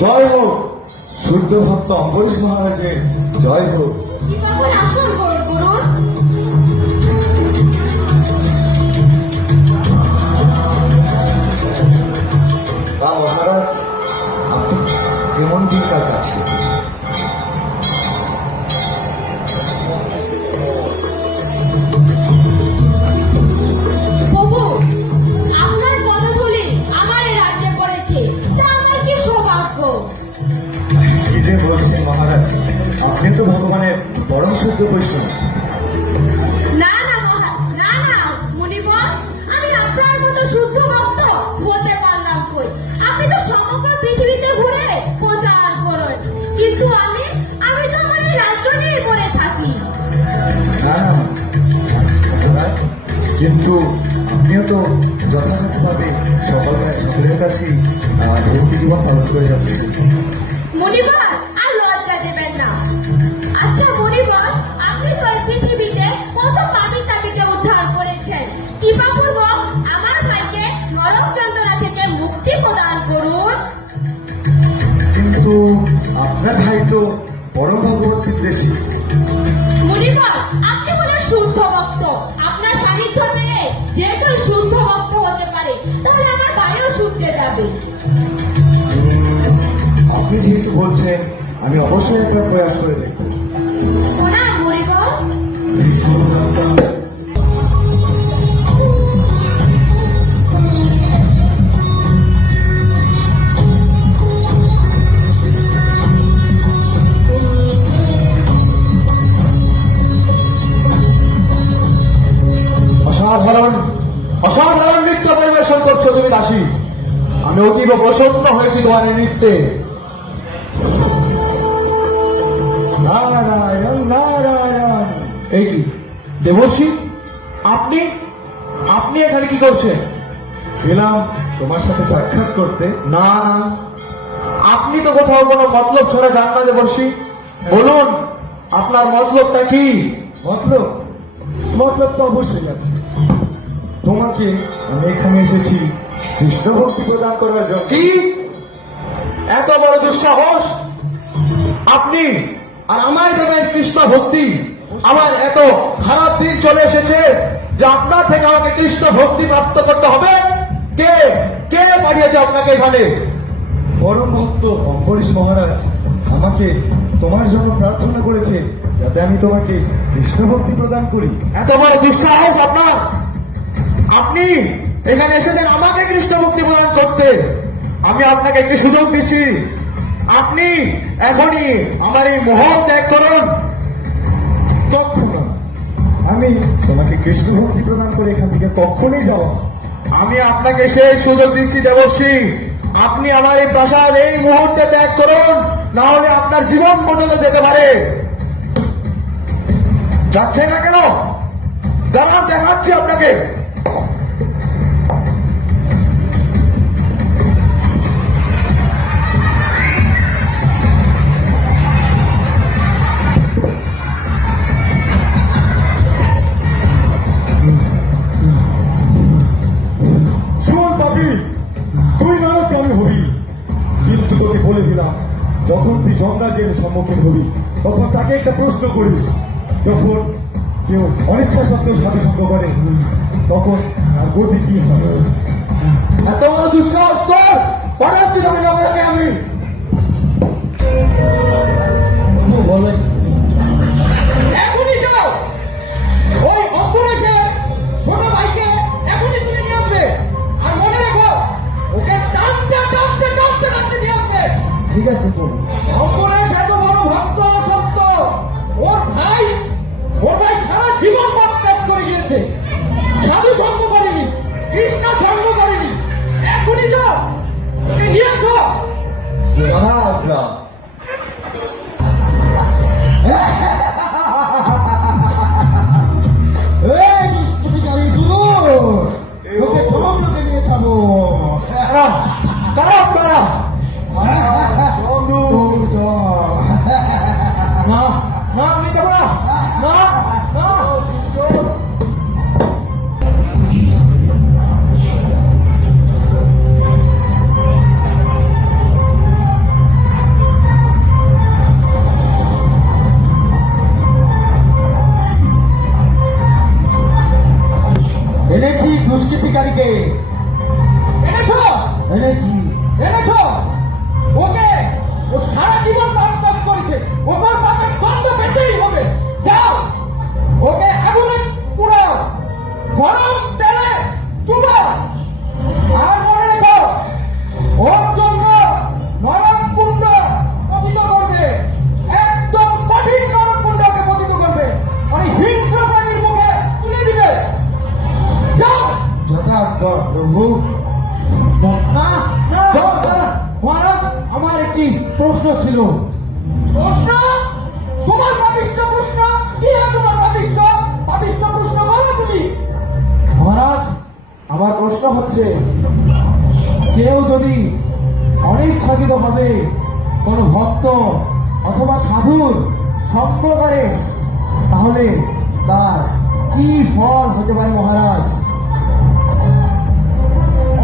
জয় হোক। শুদ্ধ ভক্ত অম্বরীশ মহারাজের জয় হোক। মহারাজ আপনি কেমন দিন কাটাচ্ছেন শুদ্ধ বৈষ্ণব। না না না না মুনিবর আমি আপনার মতো শুদ্ধ ভক্ত হতে পারলাম কই? আপনি তো সমগ্র পৃথিবীতে ঘুরে প্রচার করেন। কিন্তু আমি আমি তো আমার রাজ্য নিয়ে পড়ে থাকি। না না কিন্তু আপনিও তো যথাযথভাবে সকল সকলের কাছেই আহ, ভক্তি জীবন পালন করে যাচ্ছেন। মনিবর আপনি তো এই পৃথিবীতে কত পাপি তাপিকে উদ্ধার করেছেন? কৃপাপূর্বক আমার ভাইকে নরক যন্ত্রণা থেকে মুক্তি প্রদান করুন। কিন্তু আপনার ভাই তো পরম ভগবত বিদ্বেষী মনিবর আপনি হলেন শুদ্ধ ভক্ত। আপনার সান্নিধ্য পেয়ে যে কেউ শুদ্ধ ভক্ত হতে পারে তাহলে আমার ভাইও শুদ্ধে যাবে। আপনি যেহেতু বলছেন আমি অবশ্যই একটা প্রয়াস করে মনিবর অসাধারণ অসাধারণ নৃত্য পরিবেশন করছ তুমি দাসী। আমি অতীব প্রসন্ন হয়েছি তোমার নৃত্যে। এই কি দেবর্ষী আপনি আপনি এখানে কি করছেন? এলাম তোমার সাথে সাক্ষাৎ করতে। না না আপনি তো কোথাও কোনো মতলব ছাড়া যান না দেবর্ষী। বলুন আপনার মতলবটা কি? মতলব? মতলব তো অবশ্যই আছে। তোমাকে আমি এখানে এসেছি কৃষ্ণ ভক্তি প্রদান করার জন্য। কি? এত বড় দুঃসাহস? আপনি আর আমায় দেবেন কৃষ্ণ ভক্তি আমার এত খারাপ দিন চলে এসেছে যে আপনার থেকে আমাকে কৃষ্ণ ভক্তি প্রাপ্ত করতে হবে। কে? কে পাঠিয়েছে আপনাকে এখানে? পরম ভক্ত অম্বরীশ মহারাজ আমাকে তোমার জন্য প্রার্থনা করেছে যাতে আমি তোমাকে কৃষ্ণ ভক্তি প্রদান করি। এত বড় দুঃসাহস আপনার। আপনি এখানে এসেছেন আমাকে কৃষ্ণ ভক্তি প্রদান করতে। আমি আপনাকে একটি সুযোগ দিচ্ছি। আপনি এখনই আমার এই মহল ত্যাগ করুন। কখনো। আমি তোমাকে কৃষ্ণ ভক্তি প্রদান করে এখান থেকে কখনোই যাব আমি আপনাকে সেই সুযোগ দিচ্ছি, দেবশ্রী। আপনি আমার এই প্রাসাদ এই মুহূর্তে ত্যাগ করুন না হলে আপনার জীবন পর্যন্ত যেতে পারে। যাচ্ছে না কেন? যারা দেখাচ্ছি আপনাকে বলে দিলাম যখন তুই যমরাজের সম্মুখীন হবি তখন তাকে একটা প্রশ্ন করিস। যখন কেউ অনিচ্ছা সত্ত্বেও স্বামী সঙ্গ করে তখন তার গতি কি হবে? এত বড় দুঃসাহস তোর! তুমি নগরকে আমি! এখনই Богу. এনেছি দুষ্কৃতিকারীকে। এনেছো? এনেছি। এনেছো? ওকে? ও সারা জীবন পাপ কাজ করেছে। ওকে পাপের গন্ধ পেতেই হবে। যাও। ওকে আগুনে পুরো গরম প্রভু না না মহারাজ আমার একটি প্রশ্ন ছিল। প্রশ্ন? তোমার পাপিষ্ট প্রশ্ন? কি তোমার পাপিষ্ট পাপিষ্ট প্রশ্ন বলো তুমি। মহারাজ আমার প্রশ্ন হচ্ছে কেউ যদি অনিচ্ছাকৃত ভাবে কোন ভক্ত অথবা সাধুর সঙ্গ করে তাহলে তার কি ফল হতে পারে মহারাজ?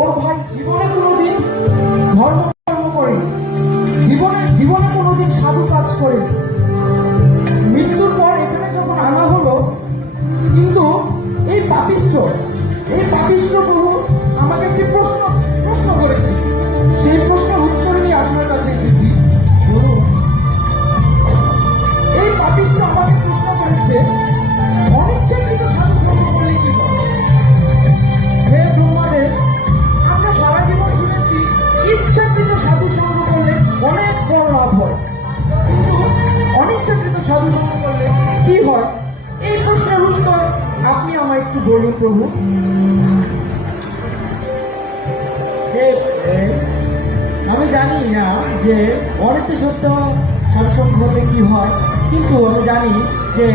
ওর ভাই জীবনে কোনোদিন ধর্ম কর্ম করে জীবনে জীবনে কোনোদিন সাধু কাজ করে মৃত্যুর পর এখানে যখন আনা হলো, কিন্তু এই পাপিষ্ট এই পাপিষ্ট প্রভু আমাকে একটি প্রশ্ন প্রশ্ন করেছে। সেই প্রশ্নের উত্তর নিয়ে আপনার কাছে এসেছি। এই পাপিষ্ট আমাকে প্রশ্ন করেছে একটু বলুন প্রভু। আমি জানি না যে অনেকে সত্য সাধুসঙ্গ করলে কি হয়, কিন্তু আমি জানি যে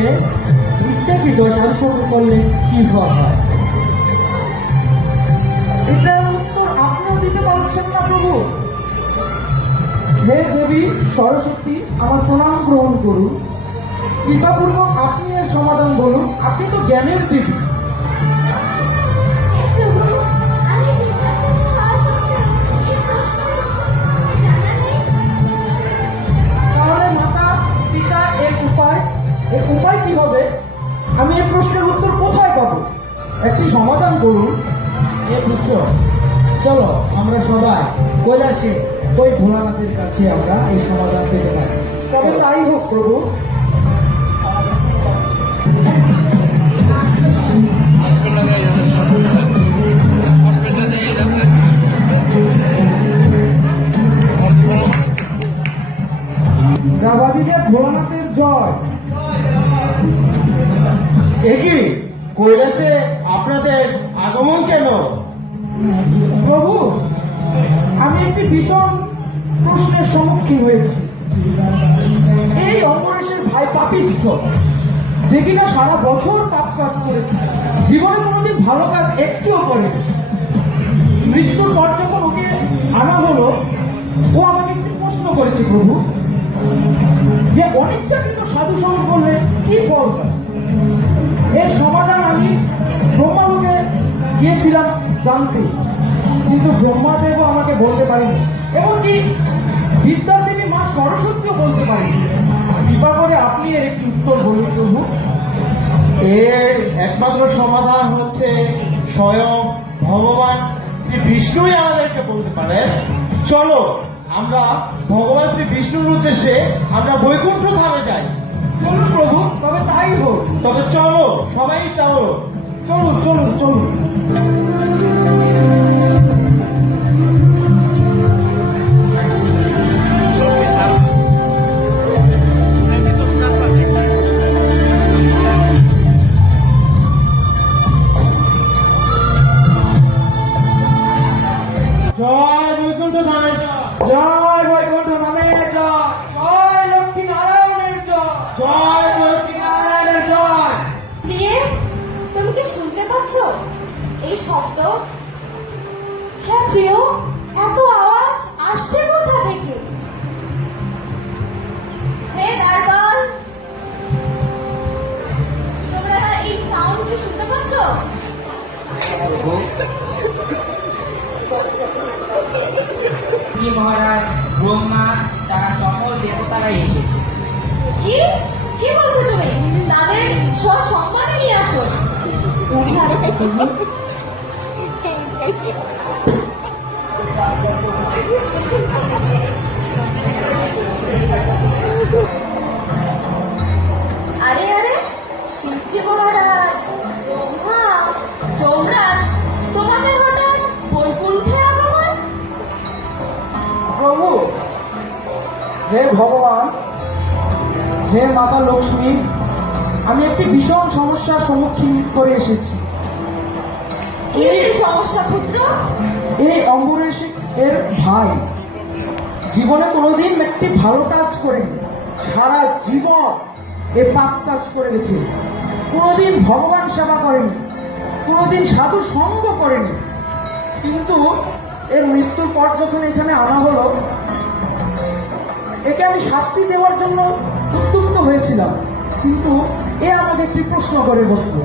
ইচ্ছাকৃত সাধুসঙ্গ করলে কি হয়। আপনিও দিতে পারছেন না হে দেবী, সরস্বতী, আমার প্রণাম গ্রহণ করুন। কৃপাপূর্বক আপনি এর সমাধান বলুন। আপনি তো জ্ঞানের দেবী। উপায় কি হবে? আমি এই প্রশ্নের উত্তর কোথায় পাবো? একটি সমাধান করুন। এ পুত্র চলো আমরা সবাই কৈলাসে ওই ভোলানাথের কাছে আমরা এই সমাধান পেতে পারি। তবে। তাই হোক প্রভু। ভোলানাথের জয়। একই কৈলাসে আপনাদের আগমন কেন? প্রভু, আমি একটি ভীষণ প্রশ্নের সম্মুখীন হয়েছি। এই অমরেশের ভাই পাপিষ্ঠ, যে কিনা সারা বছর পাপ কাজ করেছে, জীবনে কোনোদিন ভালো কাজ একটিও করেনি। মৃত্যুর পর যখন ওকে আনা হলো, ও আমাকে একটি প্রশ্ন করেছে, প্রভু, যে অনিচ্ছাকৃত সাধু সঙ্গ করলে কি ফল গিয়েছিলাম জানতে কিন্তু ব্রহ্মাদেবও আমাকে বলতে পারেনি। এমনকি বিদ্যাদেবী মা সরস্বতীও বলতে পারেনি। কৃপা করে আপনি এর একটি উত্তর বলুন প্রভু। এর একমাত্র সমাধান হচ্ছে স্বয়ং ভগবান শ্রী বিষ্ণুই আমাদেরকে বলতে পারেন। চলো আমরা ভগবান শ্রী বিষ্ণুর উদ্দেশ্যে আমরা বৈকুণ্ঠ ধামে যাই। চলুন প্রভু তবে তাই হোক। তবে চলো সবাই চলো চলুন চলুন চলুন জয় বৈকুণ্ঠ ধামের জয় শব্দ? হ্যাঁ প্রিয় এত আওয়াজ আসছে কোথা থেকে? হে দারবাল তোমরা এই সাউন্ড কি শুনতে পাচ্ছ? জি মহারাজ ব্রহ্মা তারা সকল দেবতারাই এসেছে। কি? কি বলছো তুমি? তাদের সসম্মানে নিয়ে আসো। আরে আরে, শিবজি মহারাজ, ব্রহ্মা তোমাদের হঠাৎ বৈকুণ্ঠে আগমন? প্রভু, হে ভগবান, হে মাতা লক্ষ্মী, আমি একটি ভীষণ সমস্যার সম্মুখীন করে এসেছি। জীবনে কোনোদিন একটি ভালো কাজ করেনি। সারা জীবন এ পাপ কাজ করে গেছে। কোনোদিন ভগবান সেবা করেনি। কোনোদিন সাধু সঙ্গ করেনি। কিন্তু এর মৃত্যুর পর যখন এখানে আনা হলো, একে আমি শাস্তি দেওয়ার জন্য উদ্যুক্ত হয়েছিলাম। কিন্তু এ আমাকে একটি প্রশ্ন করে বসল।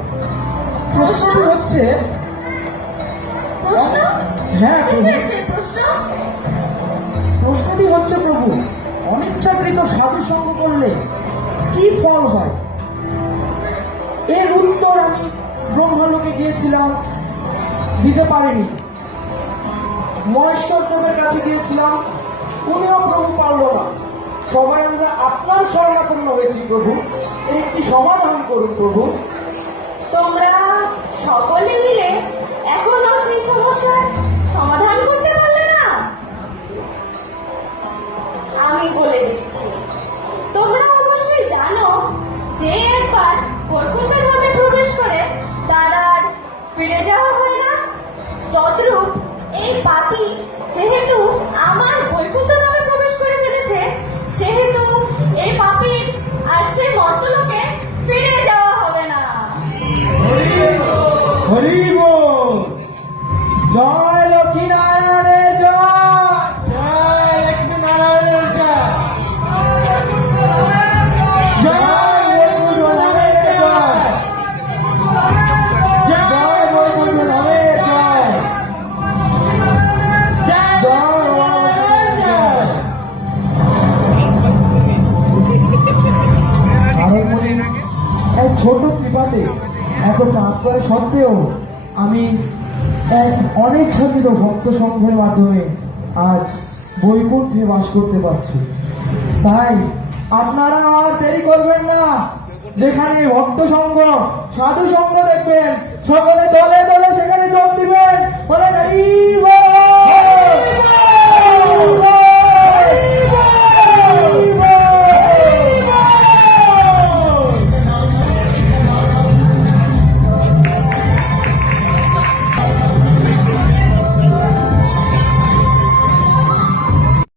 প্রশ্নটি হচ্ছে প্রশ্ন? হ্যাঁ কিসের সেই প্রশ্ন? প্রশ্নটি হচ্ছে প্রভু অনিচ্ছাকৃত সাধু সঙ্গ করলে কি ফল হয়? এর উত্তর আমি ব্রহ্মলোকে গিয়েছিলাম দিতে পারিনি। মহেশ্বর দেবের কাছে গিয়েছিলাম উনিও প্রভু পারল না। সবাই আমরা আপনার শরণাপন্ন হয়েছি প্রভু। এর একটি সমাধান করুন প্রভু। তোমরা সকলে মিলে এখনও সেই সমস্যার সমাধান করতে পারলে না? আমি বলে দিচ্ছি। তোমরা অবশ্যই জানো যে একবার প্রবেশ করে তার আর ফিরে যাওয়া হয় না। তদ্রূপ এই পাপি যেহেতু আমার বৈকুণ্ঠ ধামে প্রবেশ করে ফেলেছে, সেহেতু এই পাপির আর সে মর্তলোকে জয় ছাত্রিত ভক্ত সংঘের মাধ্যমে আজ বৈকুণ্ঠে বাস করতে পারছি তাই আপনারা আর দেরি করবেন না যেখানে ভক্ত সংঘ সাধু সংঘ দেখবেন, সকলে দলে দলে সেখানে যোগ দিবেন বল।